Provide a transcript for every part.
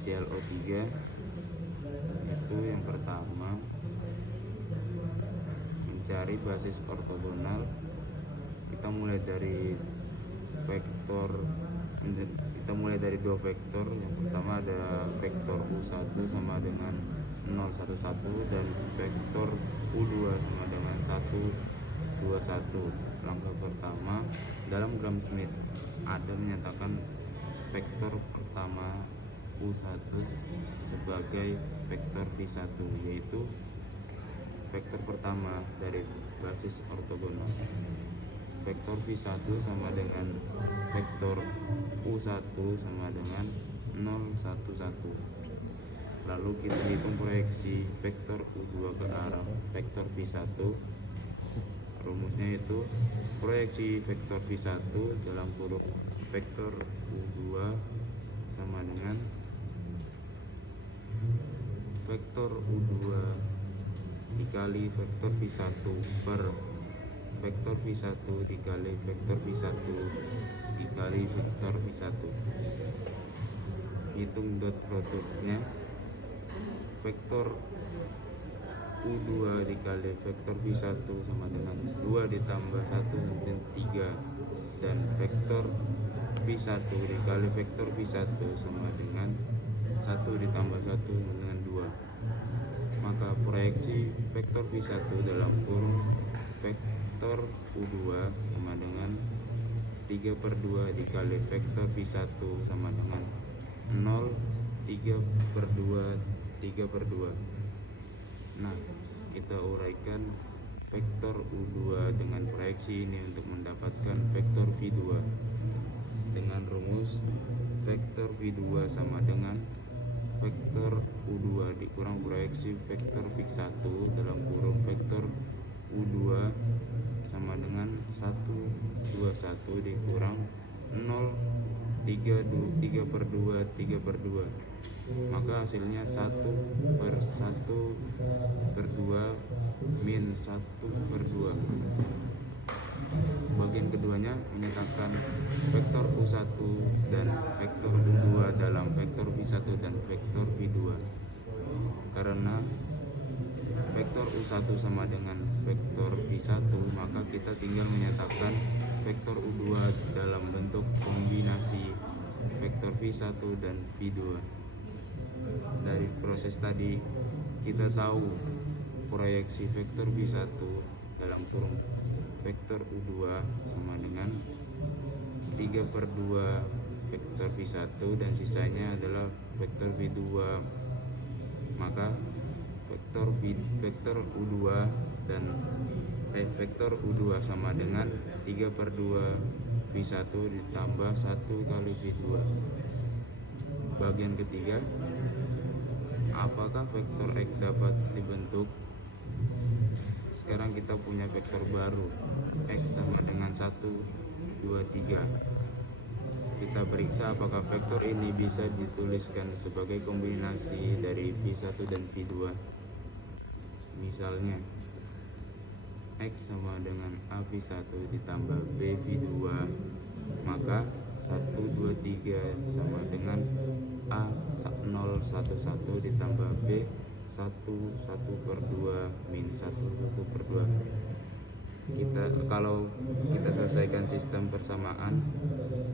ClO3. Itu yang pertama, mencari basis ortogonal. Kita mulai dari dua vektor. Yang pertama ada vektor U1 sama dengan 011 dan vektor U2 sama dengan 121. Langkah pertama, dalam Gram Schmidt ada menyatakan vektor pertama U1 sebagai vektor V1, yaitu vektor pertama dari basis ortogonal. Vektor V1 sama dengan vektor U1 sama dengan 011. Lalu kita hitung proyeksi vektor U2 ke arah vektor V1. Rumusnya itu proyeksi vektor V1 dalam kurung vektor U2 sama dengan vektor U2 dikali vektor V1 per vektor V1 dikali vektor V1 dikali vektor V1. Hitung dot produknya, vektor U2 dikali vektor V1 sama dengan 2 ditambah 1 dan 3, dan vektor V1 dikali vektor V1 sama dengan 1 ditambah 1 dengan 2. Maka proyeksi vektor V1 dalam kurung vektor U2 sama dengan 3/2 dikali vektor V1 sama dengan 0, 3/2, 3/2. Nah, kita uraikan vektor U2 dengan proyeksi ini untuk mendapatkan vektor V2 dengan rumus vektor V2 sama dengan vektor U2 dikurang proyeksi vektor V1 dalam kurung vektor U2 sama dengan 121 dikurang 0, 3/2, 3/2. Maka hasilnya 1/1/2 min 1/2. Bagian keduanya menyatakan vektor U1 dan vektor U2 dalam vektor V1 dan vektor V2. Karena vektor U1 sama dengan vektor V1, maka kita tinggal menyatakan vektor U2 dalam bentuk kombinasi vektor V1 dan V2. Dari proses tadi kita tahu proyeksi vektor V1 dalam kurung vektor U2 sama dengan 3/2 vektor V1 dan sisanya adalah vektor V2. Maka vektor U2 dan vektor U2 sama dengan 3/2 V1 ditambah 1 kali V2. Bagian ketiga, apakah vektor X dapat dibentuk? Sekarang kita punya vektor baru, X sama dengan 1, 2, 3. Kita periksa apakah vektor ini bisa dituliskan sebagai kombinasi dari V1 dan V2. Misalnya X sama dengan A V1 ditambah B V2, maka 1, 2, 3 sama dengan A 011 ditambah B 1/2 min 1/2. Kalau kita selesaikan sistem persamaan,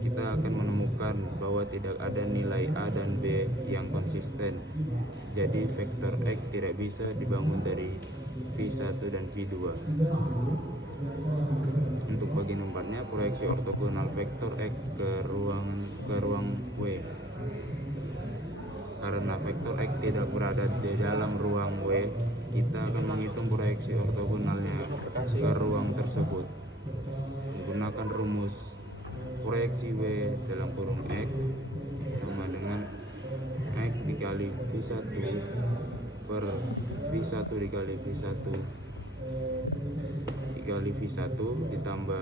kita akan menemukan bahwa tidak ada nilai A dan B yang konsisten. Jadi vektor X tidak bisa dibangun dari V1 dan V2. Untuk bagian keempatnya, proyeksi ortogonal vektor X ke ruang W. Karena vektor X tidak berada di dalam ruang W, kita akan menghitung proyeksi ortogonalnya ke ruang tersebut menggunakan rumus proyeksi W dalam kurung X sama dengan X dikali V1 per V1 dikali V1 dikali V1 ditambah